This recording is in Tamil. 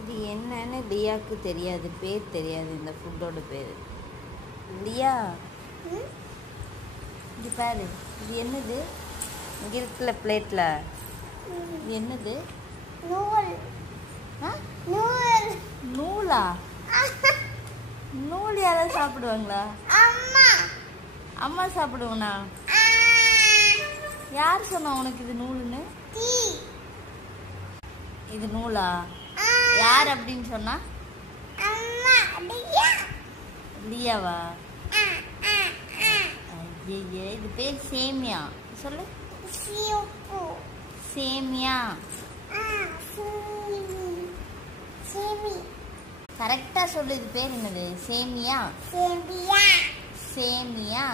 இது என்னன்னு லியாக்கு தெரியாது, பேர் தெரியாது. இந்த ஃபுட்டோட பேர் லியா, இது பாரு. இது என்னது இங்கே இருக்குல்ல பிளேட்டில்? இது என்னது? நூலா? நூல் யாராவது சாப்பிடுவாங்களா? அம்மா சாப்பிடுவனா? யார் சொன்னா உனக்கு இது நூலுன்னு? இது நூலா? யார் அப்படின்னு சொன்னா? லியாவா? ஐயே, இது பேர் சேமியா. சொல்லு. சேமியா. கரெக்டா சொல்லு. இது பேர் என்னது? சேமியா. சேமியா. சேமியா.